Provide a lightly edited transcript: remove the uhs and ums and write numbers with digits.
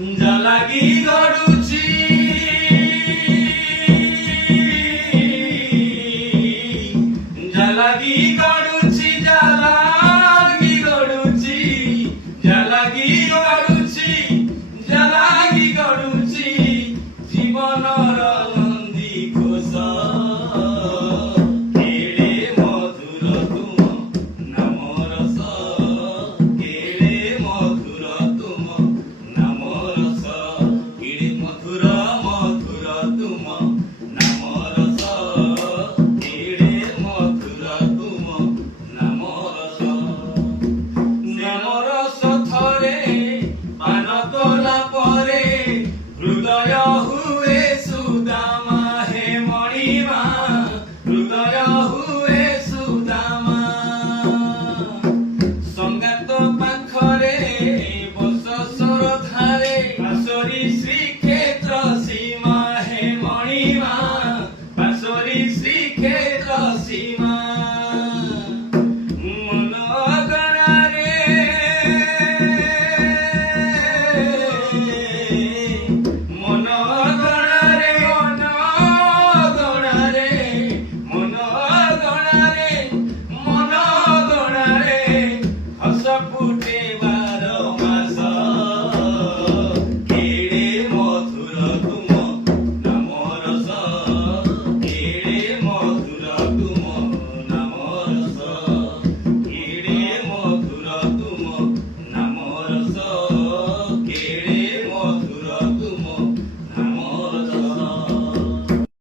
ଜାଲାଗି ଗଡୁଛି ଜାଲାଗି ଗଡୁଛି ଜାଲାଗି ଗଡୁଛି ଜାଲାଗି ଗଡୁଛି ଜାଲାଗି ଗଡୁଛି ଜୀବନର ନନ୍ଦୀ ଘୋଷ କେଡ଼େ ମଧୁର ତୁମ ନାମ ରସ କେଡ଼େ ମଧୁର ତୁମ ନାମ ରସ କେଡ଼େ ମଧୁର ମଧୁର ତୁମ ନାମ ରସ କେଡ଼େ ମଧୁର ତୁମ ନାମ ରସ ନାମ ରସ ଥରେ ପାନ କଲା ପରେ ହୃଦୟ ହୁଏ ସୁଦାମା ହେ ମଣିମା ହୃଦୟ ହୁଏ ସୁଦାମା ସଙ୍ଗାତ ପାଖରେ ବସ ସରଧାରେ ଆସରି ଶ୍ରୀ